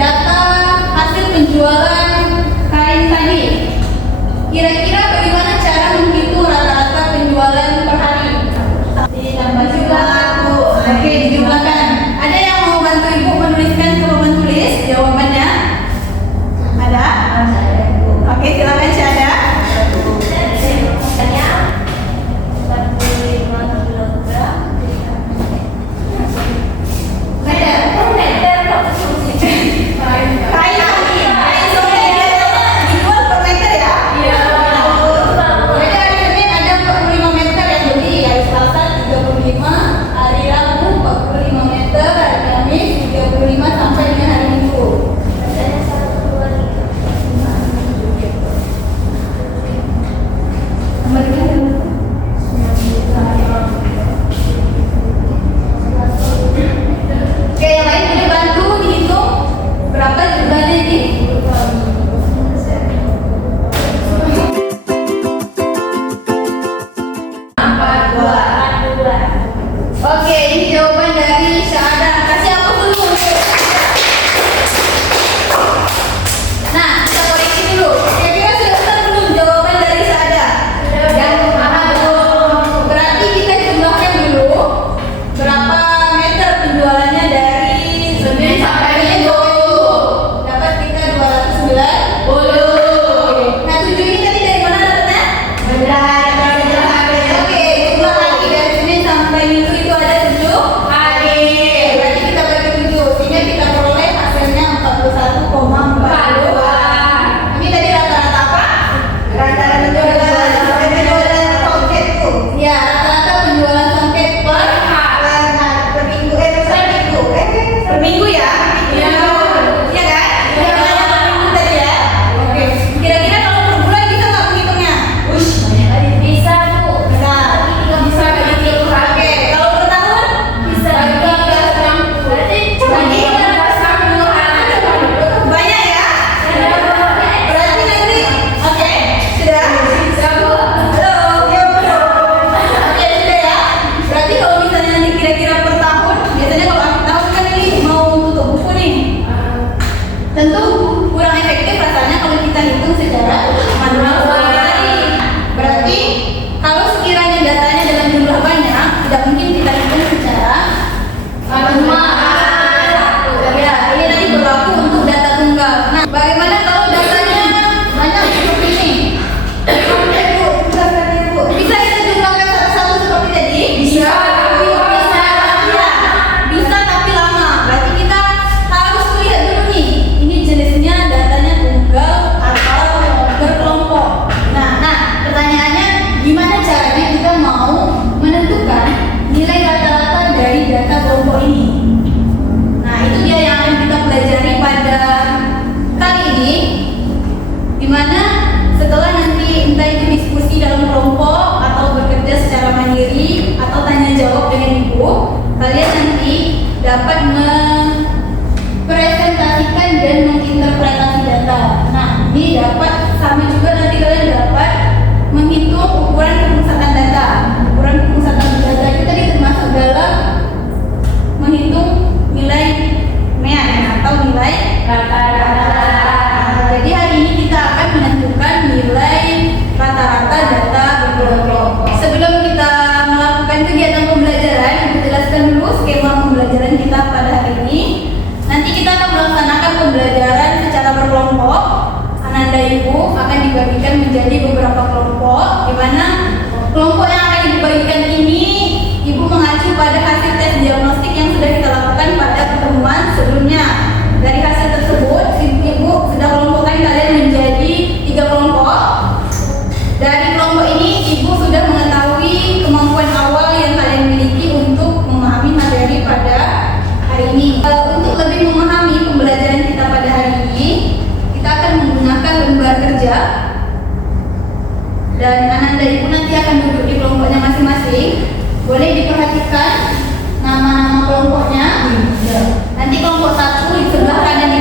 data hasil penjualan kain tadi. Kira-kira bagaimana cara menghitung rata-rata penjualan per hari? Ditambah jumlah, Bu. Oke, dijumlahkan. Ada yang mau bantu Ibu menuliskan ke papan tulis jawabannya? Ada? Oke, silakan Syahda. Oke, ini jawaban dari Syahda. Kasih aku dulu. Nah, kita koreksi dulu. Kira-kira sudah benar belum jawaban dari Syahda? Berarti kita jumlahkan dulu berapa meter penjualannya dari Senin sampai Minggu. Dapat kita 290. Nah, 7 ini tadi dari mana dapatnya? Oke, jumlah lagi dari Senin sampai Minggu itu ada 7 hari. Berarti kita bagi 7 sehingga kita peroleh hasilnya 41,42. Ini tadi rata-rata apa? Rata-rata penjualan songket tuh. Ya, rata-rata penjualan songket per minggu. Per minggu ya? Iya. Iya kan? Iya kan? Per minggu tadi ya. Oke. Kira-kira kalau per bulan bisa nggak menghitungnya? Bisa, Bu. Bisa begitu. Oke. Kalau per tahun? Bisa. Berarti banyak ya? Berarti nanti, oke, sudah? Halo? Oke, sudah ya? Berarti kalau misalnya nanti kira-kira per tahun, biasanya kalau akhir tahun kan ini mau tutup buku nih. Tentu kurang efektif rasanya kalau kita hitung secara manual seperti tadi. Berarti kalau sekiranya datanya dalam jumlah banyak, tidak mungkin kita hitung secara manual. Ya, ini nanti berlaku untuk data tunggal. Nah, bagaimana kalau datanya banyak seperti ini? Bisa kita jumlahkan satu-satu seperti tadi? Bisa. Ya, bisa tapi lama. Berarti kita harus lihat dulu nih. Ini jenisnya datanya tunggal atau berkelompok. Nah, pertanyaannya gimana caranya kita mau menentukan nilai rata-rata dari data kelompok ini? Nah, itu dia yang akan kita pelajari pada kali ini, dimana setelah nanti entah itu diskusi dalam kelompok atau bekerja secara mandiri atau tanya jawab dengan ibu, kalian nanti dapat mempresentasikan dan menginterpretasi data. Nah, ini dapat sama juga nanti kalian dapat menghitung ukuran pemusatan data. Ukuran pemusatan data itu tadi termasuk dalam menghitung nilai mean atau nilai rata-rata. Jadi hari ini kita akan menentukan nilai rata-rata data berkelompok. Sebelum kita melakukan kegiatan pembelajaran, Ibu jelaskan dulu skema pembelajaran kita pada hari ini. Nanti kita akan melaksanakan pembelajaran secara berkelompok. Ananda Ibu akan dibagikan menjadi beberapa kelompok, di mana kelompok yang akan dibagikan ini Ibu mengacu pada hasil tes diagnostik yang sudah kita lakukan pada pertemuan sebelumnya. Dari hasil tersebut, Ibu sudah kelompokkan kalian menjadi 3 kelompok. Dari kelompok ini, Ibu sudah mengetahui kemampuan awal yang kalian miliki untuk memahami materi pada hari ini. Untuk lebih memahami pembelajaran kita pada hari ini, kita akan menggunakan lembar kerja. Dan Ananda Ibu nanti akan duduk di kelompoknya masing-masing. Boleh diperhatikan nama-nama kelompoknya. Nanti kelompok 1 di sebelah kanan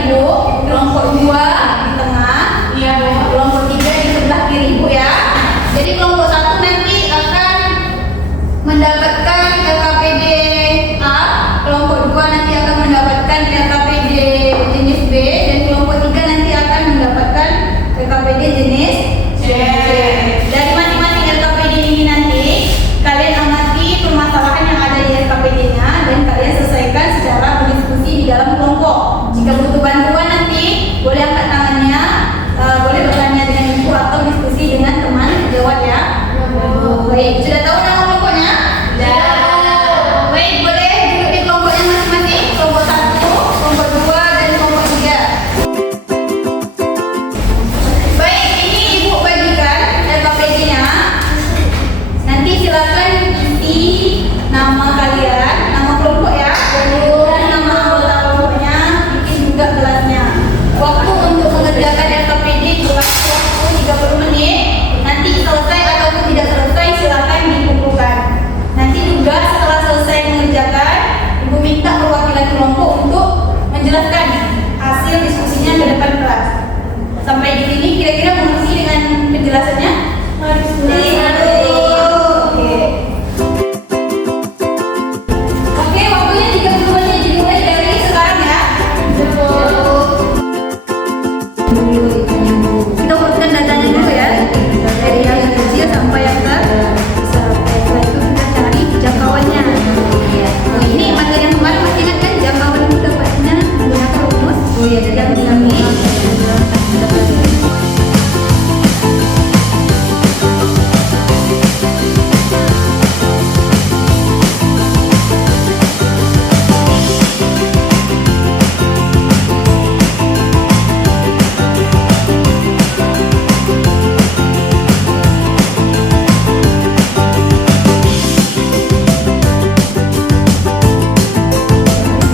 kelas. Sampai di sini kira-kira mengerti dengan penjelasannya? Oke. Oke, waktunya 30 menit, jadi mulai dari sekarang ya. Kita urutkan datanya dulu ya, dari yang kecil sampai yang besar. Setelah itu kita cari jangkauannya. Ini materi yang kemarin masih ingat kan, jangkauan itu dapatnya menggunakan rumus yang kami.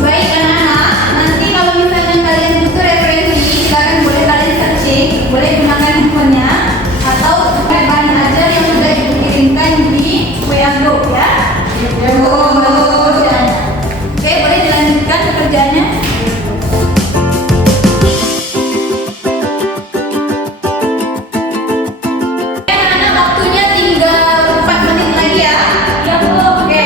Baik anak-anak, nanti kalau misalnya kalian butuh referensi, silakan boleh kalian searching, boleh gunakan handphonenya atau bahan ajar yang sudah dikirimkan di WA group ya. Oke, boleh dilanjutkan pekerjaannya. Anak-anak, waktunya tinggal 4 menit lagi ya. Oke.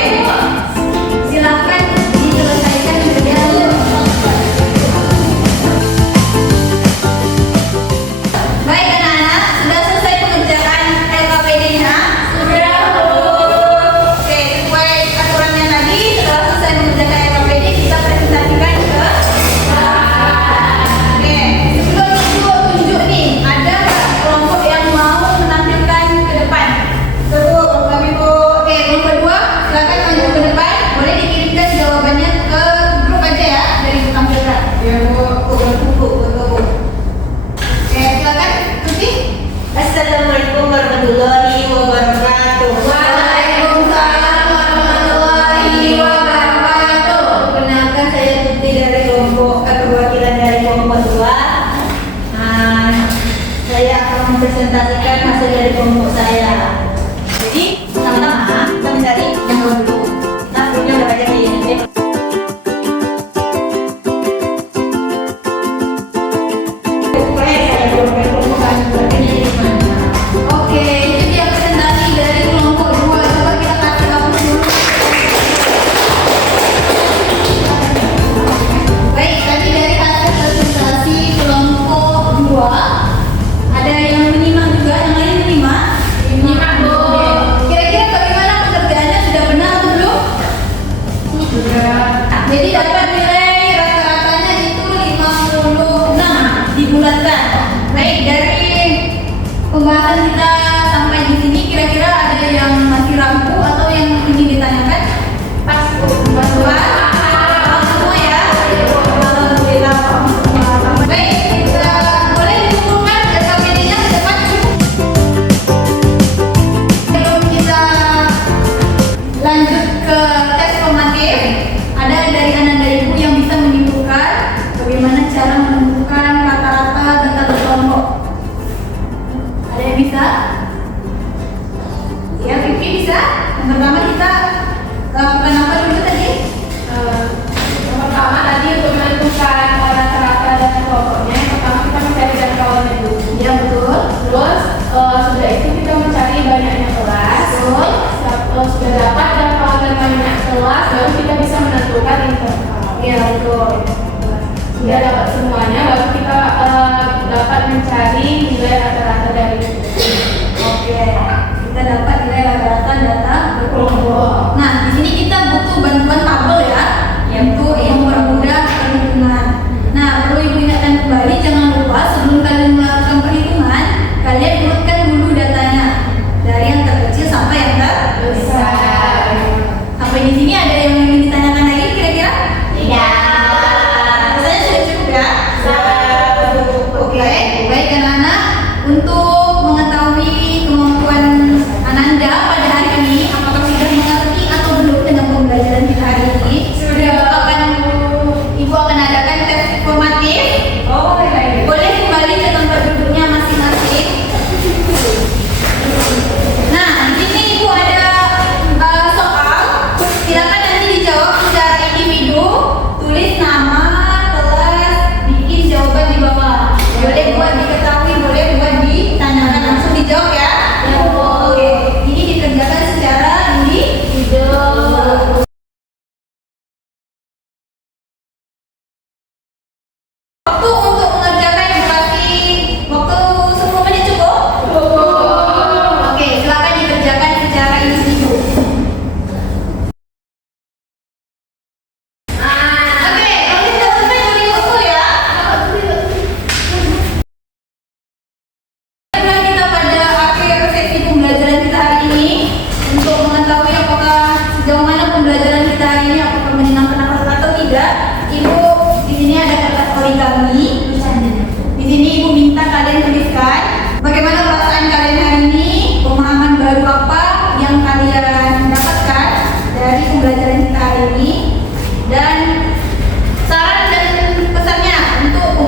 Silakan diselesaikan pekerjaannya. Baik anak-anak, sudah selesai pengerjaan LKPD-nya? Sudah. Oke, sesuai aturannya tadi, setelah selesai mengerjakan LKPD, kita presentasikan ke Oke, sebelum itu tunjuk nih, ada nggak kelompok yang mau menampilkan ke depan? Kami Bu. Oke, kelompok 2, silakan maju ke depan. Boleh dikirimkan jawabannya ke grup aja ya, dari tampilkan. Ya Bu, Oke, silakan Tuti. Assalamualaikum warahmatullahi wabarakatuh. Waalaikumsalam warahmatullahi wabarakatuh. Perkenalkan, saya Tuti dari kelompok perwakilan dari kelompok 2. Saya akan mempresentasikan hasil dari kelompok saya. Jadi pertama-tama kita mencari yang dulu. Kita sebelumnya udah banyak di Oke, itu dia presentasi dari kelompok 2. Coba kita kasih kamu dulu. Baik, tadi dari hasil presentasi kelompok 2, ada yang menyimak juga, yang lain menyimak? Menyimak, Bu. Kira-kira bagaimana pekerjaannya, sudah benar atau belum? Sudah. Jadi dapat nilai rata-ratanya itu 56 dibulatkan. Baik, dari pembahasan kita sampai di sini, kira-kira ada yang masih ragu atau yang ingin ditanyakan? Pas, semua ya. Alhamdulillah. Baik, kita boleh dikumpulkan LKPD-nya ke depan. Sebelum kita lanjut ke tes formatif, ada dari anak dan ibu yang bisa menyimpulkan bagaimana cara menentukan rata-rata data berkelompok. Ada yang bisa? Ya, Vivi bisa. Yang pertama kita lakukan apa dulu tadi? Yang pertama tadi untuk menentukan rata-rata data kelompoknya, yang pertama kita mencari jangkauannya dulu. Ya, betul. Terus sudah itu kita mencari banyaknya kelas. Betul. Sudah dapat jangkauan dan banyak kelas, baru kita bisa menentukan interval. Ya, betul. Sudah dapat semuanya, baru kita dapat mencari nilai rata-rata dari itu. Oke, kita dapat nilai rata-rata data berkelompok. Nah, di sini kita butuh bantuan tabel ya, untuk mempermudah perhitungan. Nah, perlu ibu ingatkan kembali, jangan lupa sebelum kalian melakukan perhitungan, kalian urutkan dulu datanya dari yang terkecil sampai yang terbesar. Sampai di sini ada yang ingin ditanyakan lagi kira-kira? Tidak. Rasanya sudah cukup ya? Oke, baik anak-anak. Untuk mengetahui kemampuan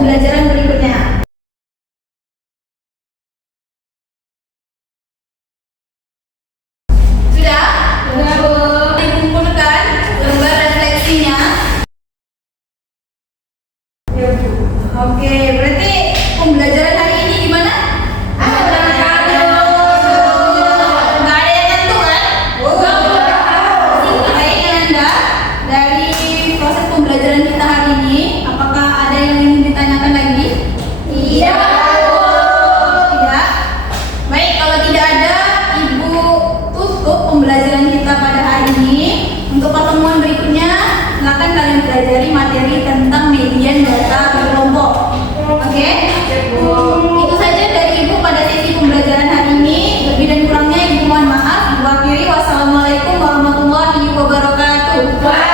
pembelajaran berikutnya. Sudah? Sudah, Bu. Dikumpulkan lembar refleksinya. Ya, Bu. Oke, berarti pembelajaran hari ini gimana? Nggak ada yang tentu kan? Baik, Ananda, dari proses pembelajaran kita hari ini, apakah ada yang ingin ditanyakan lagi? Iya. Tidak? Baik, kalau tidak ada, Ibu tutup pembelajaran kita pada hari ini. Untuk pertemuan berikutnya, silakan kalian pelajari materi tentang median data berkelompok. Oke? Itu saja dari Ibu pada sesi pembelajaran hari ini. Lebih dan kurangnya Ibu mohon maaf. Ibu akhiri, wassalamualaikum warahmatullahi wabarakatuh.